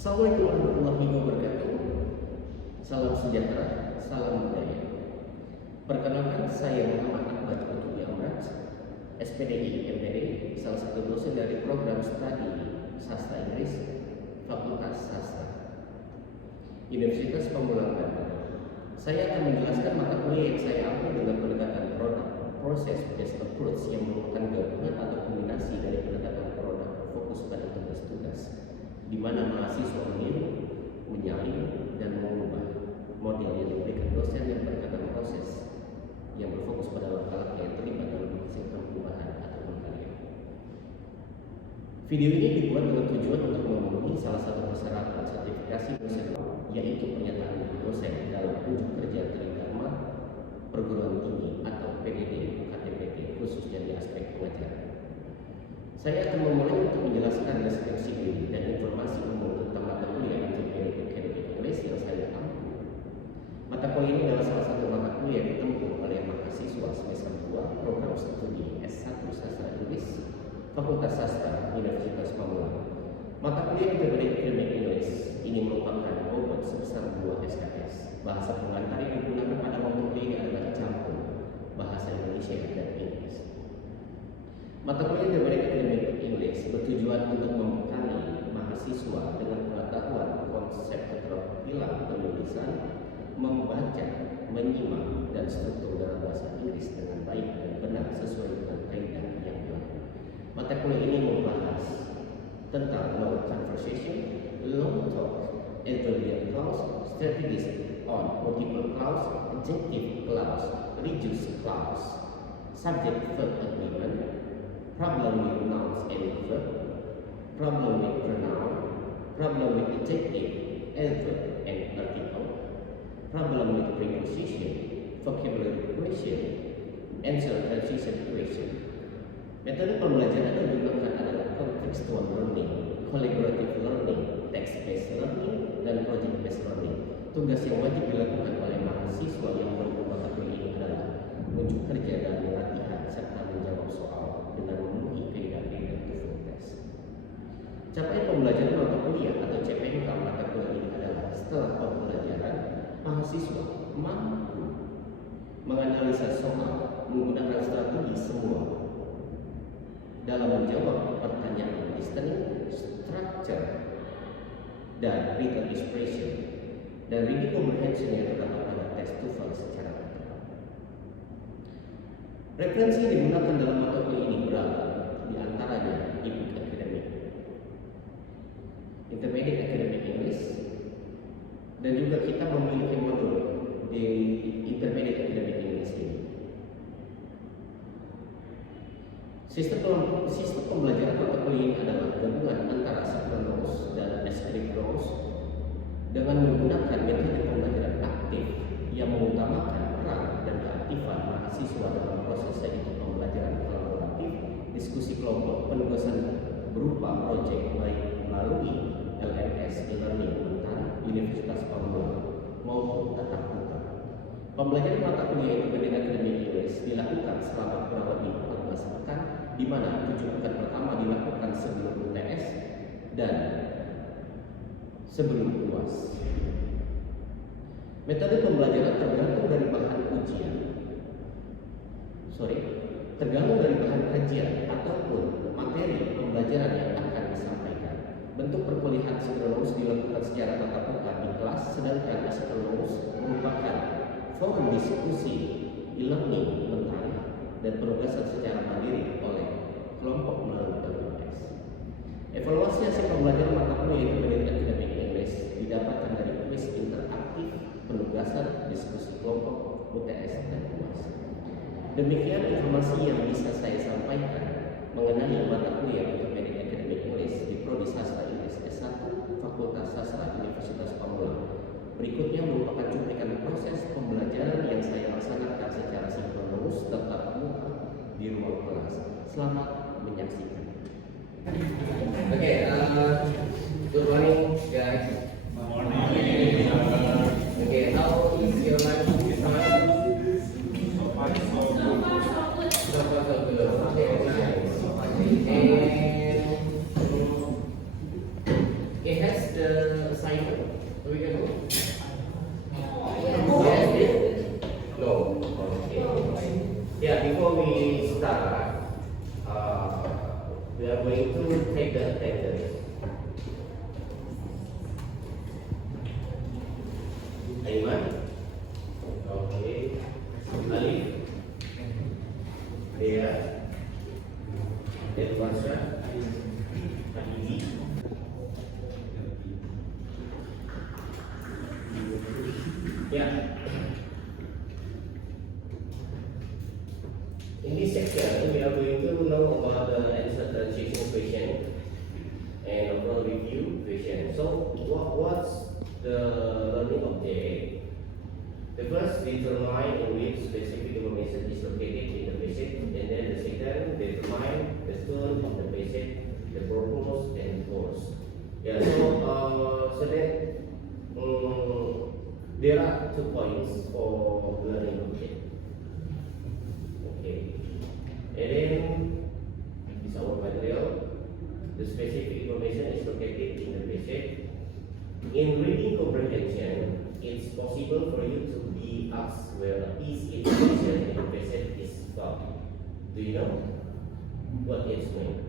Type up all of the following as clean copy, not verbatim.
Assalamualaikum warahmatullahi wabarakatuh. Salam sejahtera, salam budaya. Perkenalkan, saya Muhammad Akbar Kutubi Ahmad, SPDI MPD, salah satu dosen dari program studi Sastra Inggris, Fakultas Sastra, Universitas Pamulang Banten. Saya akan menjelaskan mata kuliah yang saya ambil dengan pendekatan produk, proses based approach yang merupakan gabungan atau kombinasi dari pendekatan produk fokus pada tugas-tugas, di mana mahasiswa meniru, menyalin, dan mengubah model yang diberikan dosen yang berkaitan proses yang berfokus pada langkah-langkah yang terlibat dalam menghasilkan perubahan atau karya. Video ini dibuat dengan tujuan untuk memenuhi salah satu persyaratan sertifikasi dosen, yaitu pernyataan dari dosen dalam unjuk kerja Tridharma Perguruan Tinggi atau PDD UKTPT, khususnya di aspek pengajaran. Saya akan memulai untuk menjelaskan deskripsi diri dan informasi umum tentang mata kuliah Intermediate Academic English yang saya ambil. Mata kuliah ini adalah salah satu mata kuliah yang ditempuh oleh mahasiswa semester 2 program studi S1 Sastra Inggris, Fakultas Sastra, Universitas Pamulang. Mata kuliah Intermediate Academic English ini merupakan bobot sebesar 2 SKS. Bahasa pengantar yang digunakan pada mata kuliah ini adalah campur bahasa Indonesia dan Inggris. Mata kuliah Intermediate Academic English bertujuan untuk membekali mahasiswa dengan pengetahuan konsep keterampilan penulisan, membaca, menyimak, dan struktur dalam bahasa Inggris dengan baik dan benar sesuai dengan kaidah yang berlaku. Mata kuliah ini membahas tentang long conversation, long talk, adverbial clause, strategies on multiple clause, adjective clause, reduced clause, subject-verb agreement, problem with nouns and verb, problem with pronoun, problem with adjective, adverb, and article, problem with preposition, vocabulary question, answer transition question. Metode pembelajaran yang digunakan adalah contextual learning, collaborative learning, text-based learning, dan project-based learning. Tugas yang wajib dilakukan oleh mahasiswa yang menempuh mata kuliah ini adalah unjuk kerja dan latihan serta menjawab soal dengan memenuhi kaidah-kaidah TOEFL test. Capaian pembelajaran mata kuliah atau CPNK mata kuliah ini adalah setelah pembelajaran, mahasiswa mampu menganalisa soal menggunakan strategi semua dalam menjawab pertanyaan listening, structure, dan written expression, dan reading comprehension yang terdapat pada tes TOEFL secara tepat. Referensi yang digunakan dalam mata kuliah ini beragam, di antaranya e-book academic, Intermediate Academic English, dan juga kita memiliki modul di Intermediate Academic English ini. Sistem pembelajaran mata kuliah ini adalah gabungan antara synchronous dan asynchronous dengan menggunakan metode pembelajaran aktif yang mengutamakan peran dan keaktifan mahasiswa dalam proses yaitu pembelajaran kolaboratif, diskusi kelompok, penugasan berupa proyek baik melalui LMS e-learning Untan, Universitas Pamulang maupun tatap muka. Pembelajaran mata kuliah Intermediate Academic English dilakukan selama kurang lebih 14 pekan, di mana 7 pekan pertama dilakukan sebelum UTS dan sebelum UAS. Metode pembelajaran tergantung dari bahan kajian ataupun materi pembelajaran yang akan disampaikan. Bentuk perkuliahan sinkronus dilakukan secara tatap muka di kelas, sedangkan asinkronus merupakan forum diskusi e-learning mentari dan penugasan secara mandiri oleh kelompok melalui LMS. Evaluasi hasil pembelajaran mata kuliah Intermediate Academic English didapatkan dari kuis interaktif, penugasan, diskusi kelompok, UTS, dan UAS. Demikian informasi yang bisa saya sampaikan mengenai mata kuliah Intermediate Academic English di Prodi Sastra Inggris S1 Fakultas Sastra Universitas Pamulang. Berikutnya merupakan cuplikan proses pembelajaran yang saya laksanakan secara sinkronus tatap muka di ruang kelas. Selamat menyaksikan. Good morning, guys. Good morning. Okay, how is your life this time? So far, so good. So far, so good. Okay, and it has the we are going to take the attendance. Aiman, okay, Alif, Dea, Edwasha, Habibi. Yeah. In this section, we are going to know about the answer transition question and overall review question. So, what's the learning object? The first, determine in which specific information is located in the basic, and then the second, determine the tone of the basic, the purpose, and course. Yeah. So that there are 2 points for learning object. Okay. And then this is our material. The specific information is located in the basic. In reading comprehension, it's possible for you to be asked where a piece information in the basic is found. Do you know what it means?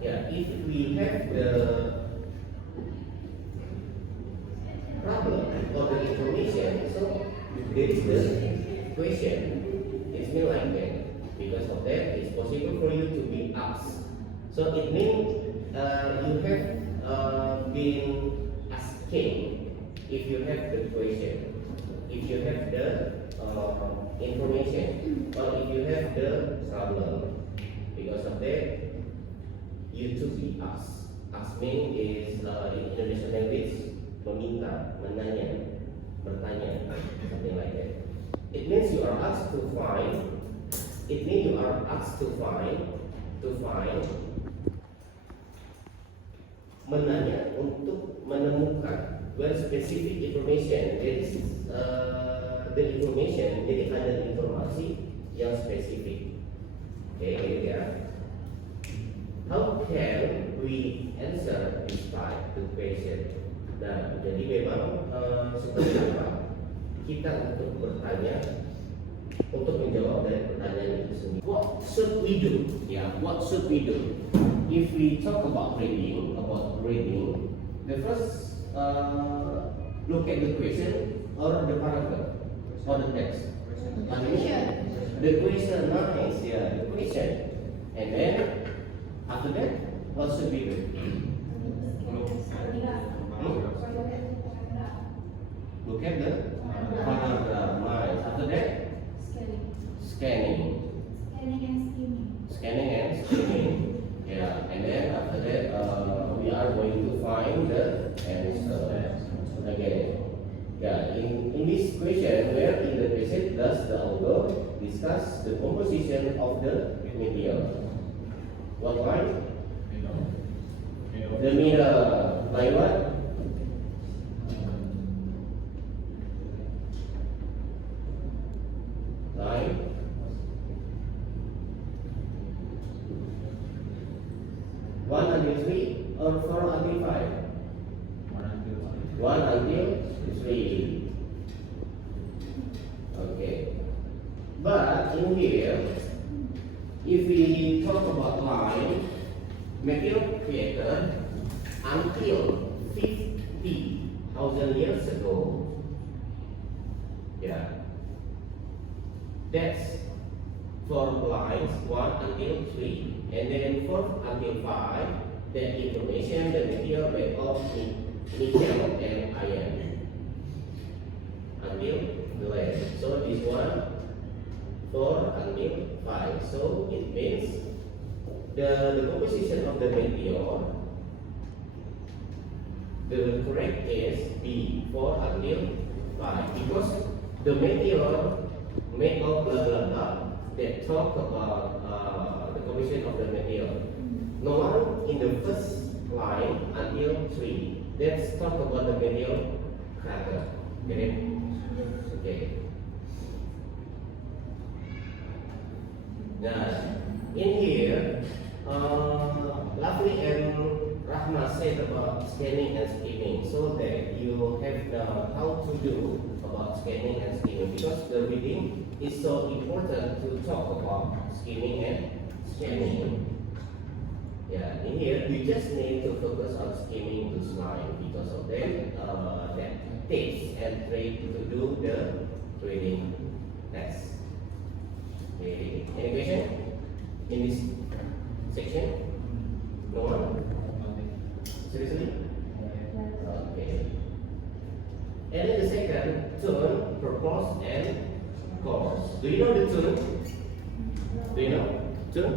Yeah, if we have the problem or the information, so there is the question. It's mean like that. Because of that, it's possible for you to be asked. So it means you have been asking if you have the question, if you have the information, or if you have the problem. Because of that, you to be asked. Asking is in Indonesian language meminta, menanya, bertanya, something like that. It means you are asked to find. It means you are asked to find, menanya untuk menemukan where specific information. There is the information. Jadi ada informasi yang spesifik. Okay, ya. How can we answer this type of question? Nah, jadi memang seperti apa kita untuk bertanya, untuk menjawab dari pertanyaan itu sendiri. What should we do? Yeah, what should we do? If we talk about reading, the first look at the question or the paragraph or the text. The question, nice, yeah, the question, and then after that, what should we do? Look at the paragraph, nice. After that, scanning and skimming. Yeah, and then after that, we are going to find the answer again. Yeah, in this question, where in the passage does the author discuss the composition of the material? What line? The middle. Like what? Line. One until 3 or 4 until 5? 1 until 3. Okay. But in here, if we talk about line, material created until 50,000 years ago. Yeah. That's for lines 1 until 3. And then 4 until 5, the information, the material made of nickel and iron. Until 11. So this one, 4 until 5. So it means the composition of the meteor, the correct is B, 4 until 5. Because the meteor made of blah blah blah that talk about the composition of the meteor. No one in the first line until 3. Let's talk about the meteor crater. Okay? Okay. Now, in here, Lovely and Rahma said about scanning and skimming, so that you have how to do about scanning and skimming, because the reading is so important to talk about skimming and scanning. Yeah, in here you just need to focus on skimming to smile, because of that tips and trick to do the reading. Next. Okay. Any question in this section? No one? Seriously? Okay. And then the second, tone, purpose, and cause. Do you know the tone? Do you know? Tone?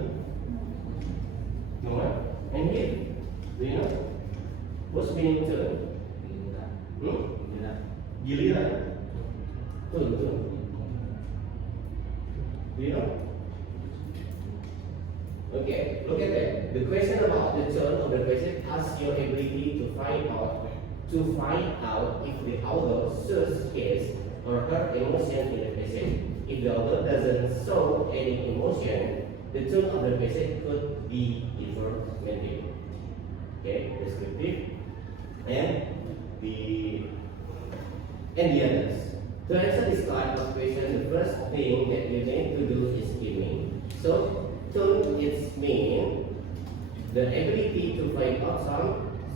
No one? And here? Do you know? What's meaning tone? Giliran. Tone. Do you know? Okay, look at that. The question about the tone of the question asks your ability to find out if the author shows his or her emotion in the passage. If the author doesn't show any emotion, the tone of the passage could be informative. Okay, descriptive, and the others. To answer this kind of question, the first thing that you need to do is skimming. So, tone is mean the ability to find out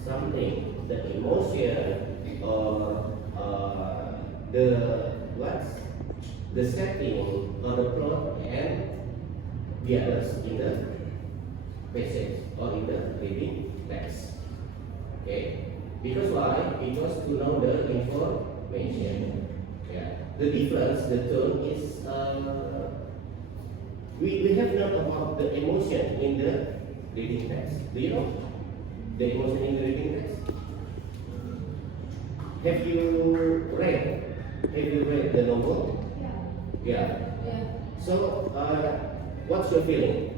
something, the emotion or the setting or the plot and the others in the passage or in the reading text. Okay, because why? Because to know the information. Yeah. The difference, the tone is we have learned about the emotion in the reading text. Do you know the emotion in the reading text? Have you read the novel? Yeah. So what's your feeling?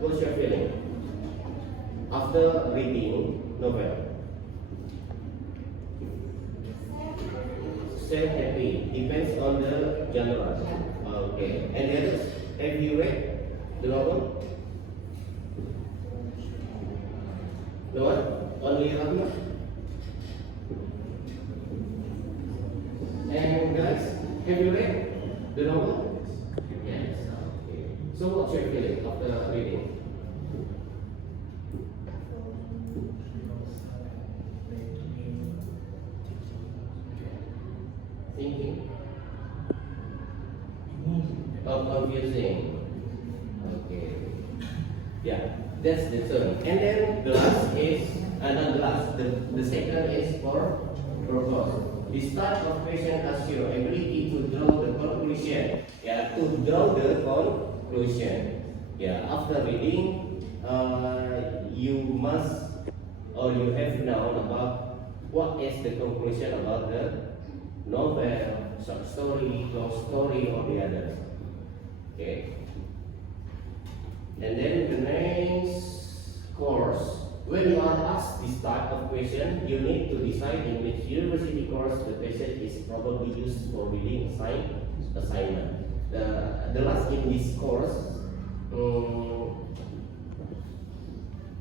What's your feeling after reading novel? Sad, happy, depends on the genre. Okay. And the others, have you read the novel? No one? Only Rahma? And guys, have you read the novel? Yes. Okay. So what's your feeling after reading? Thinking? Oh, confusing. Okay. Yeah, that's the term. And then the last is not the last. The second is for purpose. This type of question asks your ability to draw the conclusion. Yeah, to draw the conclusion. Yeah, after reading, you must or you have known about what is the conclusion about the novel, short story, long story, or the others. Okay. And then the next course, when you are asked this type of question, you need to decide in which university course the passage is probably used for reading assignment. The last in this course,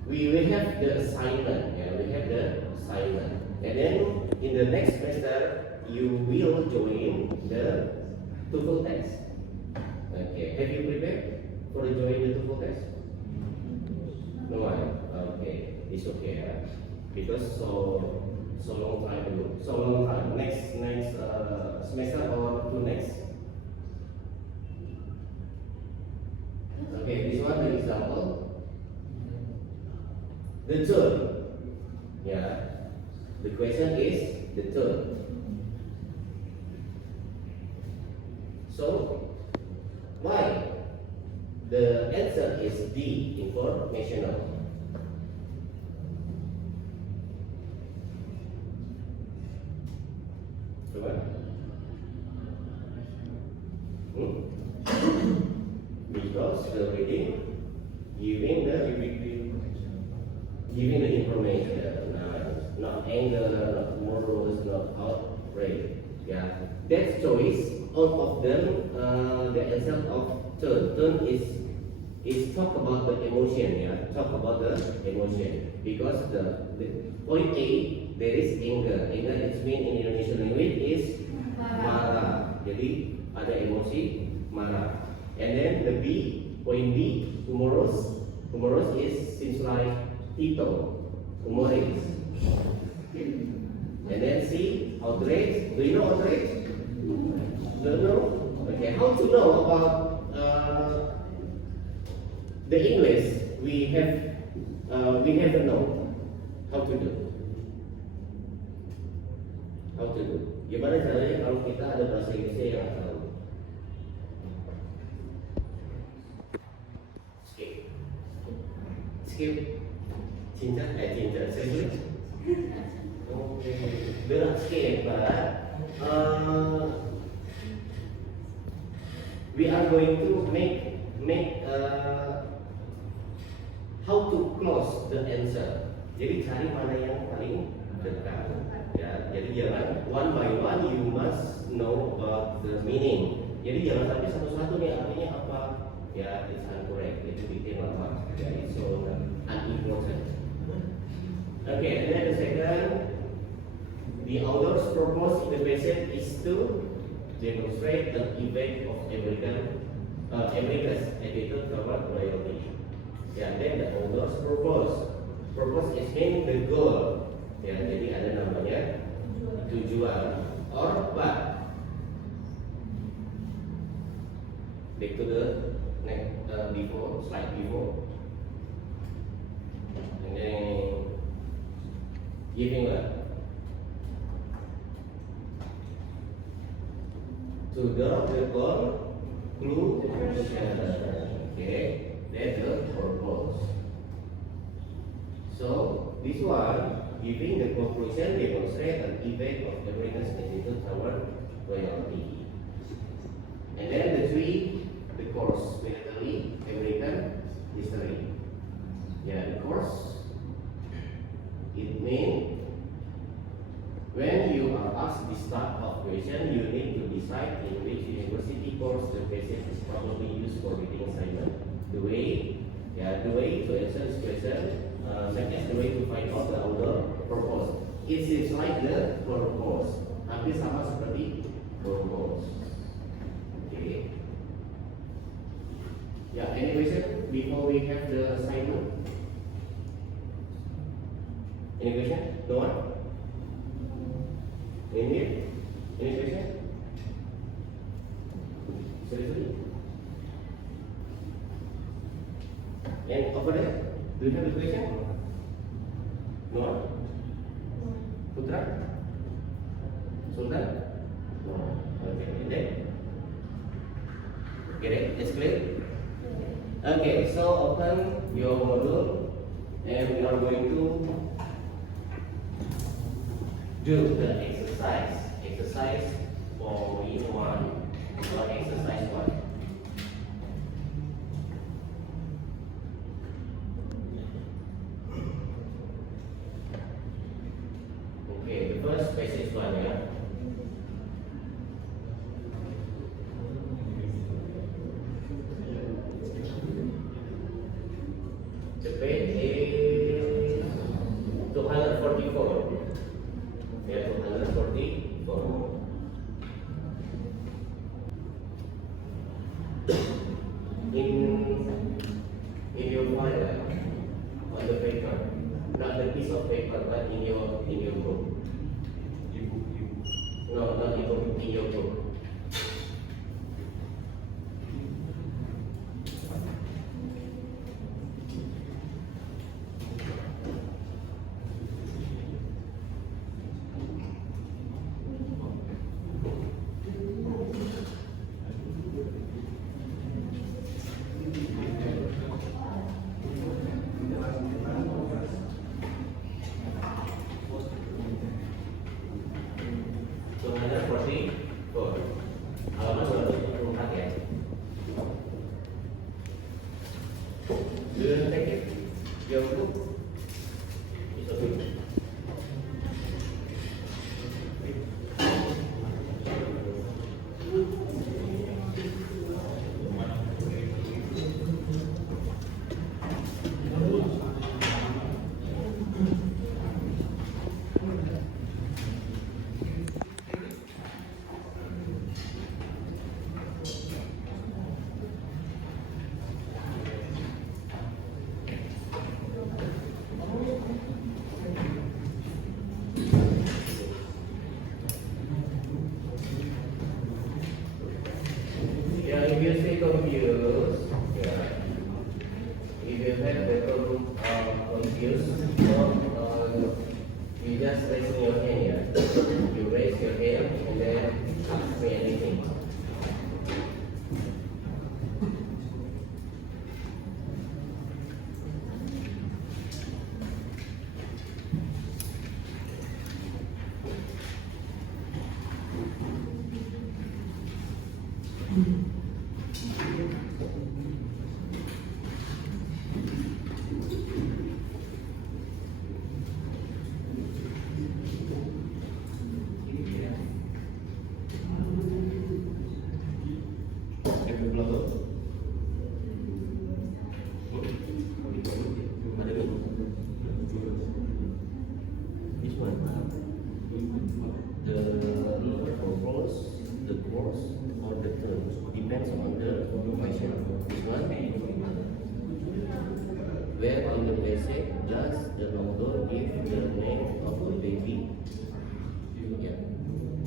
we have the assignment. Yeah, we have the assignment. And then in the next semester, you will join the TOEFL test. Okay, have you prepared for joining the TOEFL test? No one. Okay, it's okay. Because so long time ago, so long time. Next semester or to next. Okay, this one the example. The term. Yeah. The question is the term. So, why? The answer is D, informational. Because the reading giving the information, not anger, not morals, not outrage. Yeah, that's choice. All of them, the answer of turn. Turn is is talk about the emotion, yeah. Talk about the emotion because the point A there is anger. Anger it's mean in Indonesian language is marah. Jadi ada emosi marah. And then the B point B humorous. Humorous is seems like Tito, humoris. And then C outrage. Do you know outrage? Don't know. Okay, how to know about the English we have to know how to do. How to do. Gimana caranya kalau kita ada bahasa Inggrisnya yang nggak tahu? Skip. Cinta, serius? Oke, berat skip, Pak. We are going to make how to close the answer. Jadi cari mana yang paling dekat. Ya, jadi jangan one by one you must know about the meaning. Jadi jangan sampai satu-satu nih artinya apa. Ya, it's incorrect. Itu detail apa. Ya, it's so unimportant. Okay, and then the second, the author's purpose in the passage is to demonstrate the effect of America's attitude toward loyalty. Ya, then the author's purpose is mean the goal. Ya, jadi ada namanya tujuan or what. Back to the next slide before. And then giving what? To the conclusion. Okay, that's the purpose. So this one, giving the conclusion demonstrate an effect of America's attitude toward loyalty. And then the three, the course, military, American history. Yeah, the course. It means when you are asked this type of question, you need to decide in which university course the passage is probably used for reading assignment. The way to answer this question, second, the way to find out the author purpose. It seems like the purpose, hampir sama seperti purpose. Okay. Yeah, any question before we have the assignment? Any question? No one? Any question? Seriously? And over there, do you have a question? No one? Putra? Sultan? No. Okay, and then? Get it? It's clear? Okay, so open your module and we are going to do the exercise for week 1 or exercise 1. Okay, the first passage 1, yeah. The page is 244. Yeah, 244. In your file, on the paper, not the piece of paper, but in your book. No, not in book, in your book. Halaman 144 ya. Do you take it? Your book? It's okay. you stay confused, yeah. If you have the problem confused, you just raise your hand, yeah. You raise your hand and then ask me anything. Which one? The purpose, the course, or the terms depends on the question. This one. Where on the message does the number give the name of the baby? Yeah.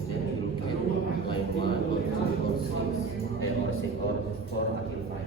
Then you look at line 1 or 2 or 6 or 4 until 5.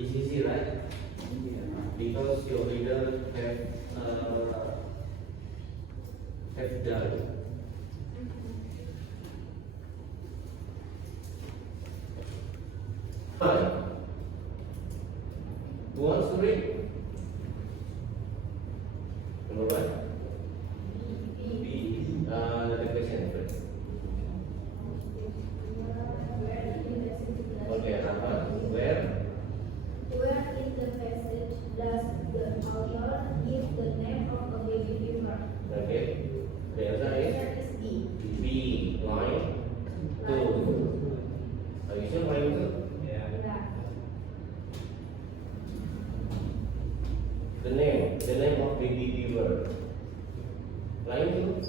It's easy, right? Because your reader have done. Fine. Who wants to read? Number 1. B. Another question first. Okay, where? Where in the passage does the author give the name of a baby giver? Okay. The answer is Answer is B. B. Line 2. Are you sure line 2? Yeah. The name of baby giver. Line 2.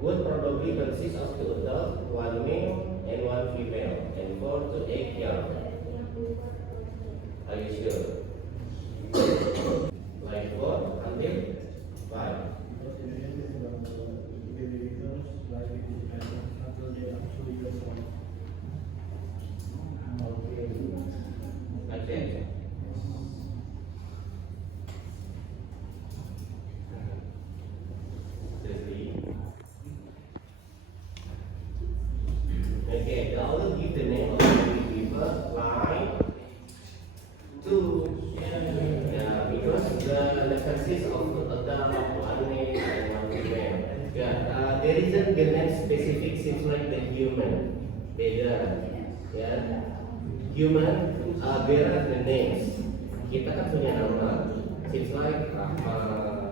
Would probably consist of 2 adults, 1 male and 1 female, and 4 to 8 young. Are you sure? Line 4 until 5. Okay. Okay, the author give the name of the baby giver, line 2. Yeah, because the consists of 2 adult, 1 male and 1 female. Yeah, there isn't the name specific, seems like the human. Beda. Ya, human, there are the names. Kita kan punya nama, seems like Rahma,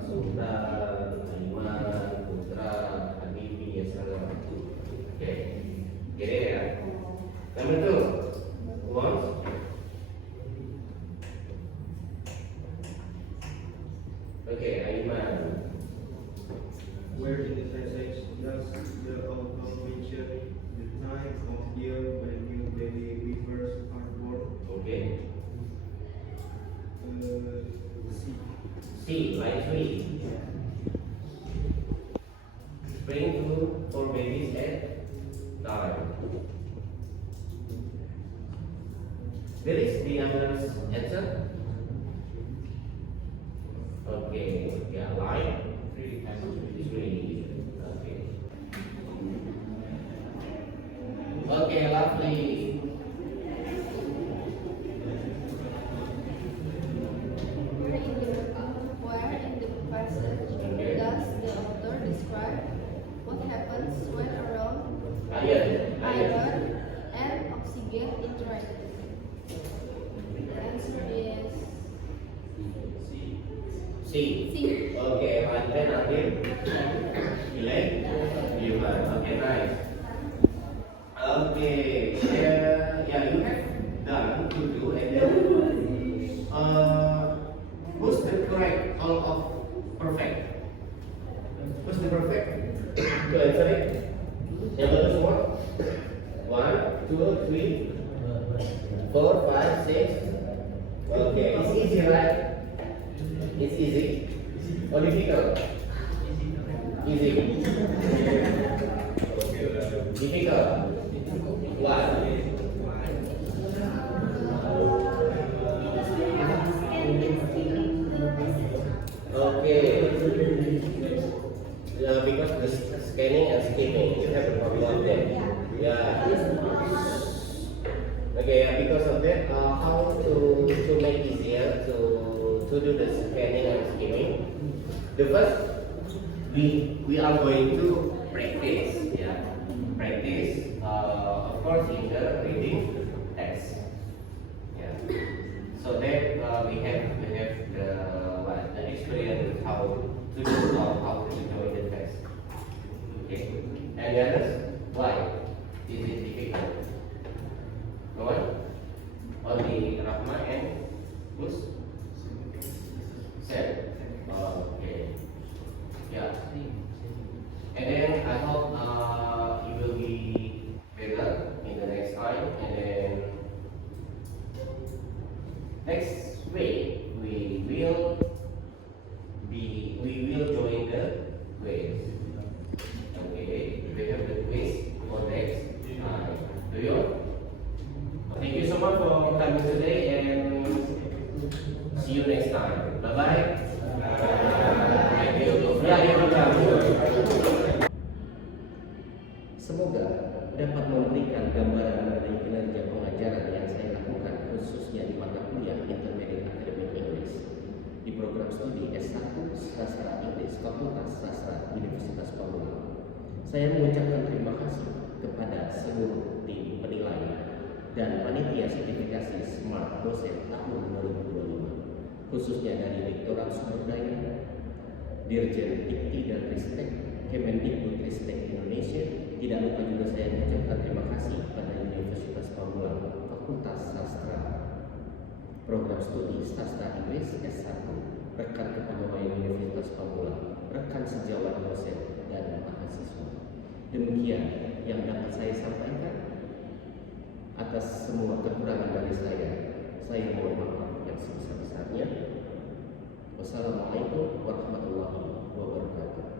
Sultan, Aiman, Putra, Habibi, etc. Okay, get it ya. Number 2, what? Okay, Aiman. Where in the passage does the author mention the time of year when new baby weavers are born? Okay. C. C, line 3. Spring food for babies at time. There is the other answer. Okay, yeah, line 3. Okay. please. Where in the passage does the author describe what happens when iron and oxygen interact? The answer is C. C. Okay, and then again, human. Okay, nice. Okay, yeah, you have done to do, and then who's the correct all of perfect? Who's the perfect? To answer it? Yang betul semua? 1, 2, 3, 4, 5, 6. Okay, it's easy, right? It's easy. Or difficult? Easy. Difficult. Why? Okay. Yeah, because the scanning and skimming, you have a problem there. Yeah. Okay, because of that, how to make easier to do the scanning and skimming? The first, we are going to practice. Yeah, practice. Of course, in the reading text. Yeah. So that we have the experience how to do how to join the text. Okay. And the others, why is it difficult? Go on. Only Rahma and Gus. Sam. Okay. Yeah. And then I hope it will be better in the next time. And then next week we will join the quiz. Okay, we have the quiz for next time. Do you? Thank you so much for coming today, and see you next time. Bye bye. Thank you. Semoga dapat memberikan gambaran mengenai kinerja pengajaran yang saya lakukan, khususnya di mata kuliah Intermediate Academic English di program studi S1 Sastra Inggris Fakultas Sastra Universitas Pamulang. Saya mengucapkan terima kasih kepada seluruh tim penilai dan panitia sertifikasi Smart Dosen tahun 2025, khususnya dari Direktorat Sumber Daya, Dirjen Dikti dan Ristek, Kemendikbudristek Indonesia. Tidak lupa juga saya mengucapkan terima kasih kepada Universitas Pamulang, Fakultas Sastra, Program Studi Sastra Inggris S1, rekan kepegawaian Universitas Pamulang, rekan sejawat dosen dan mahasiswa. Demikian yang dapat saya sampaikan. Atas semua kekurangan dari saya mohon maaf yang sebesar-besarnya. Wassalamualaikum warahmatullahi wabarakatuh.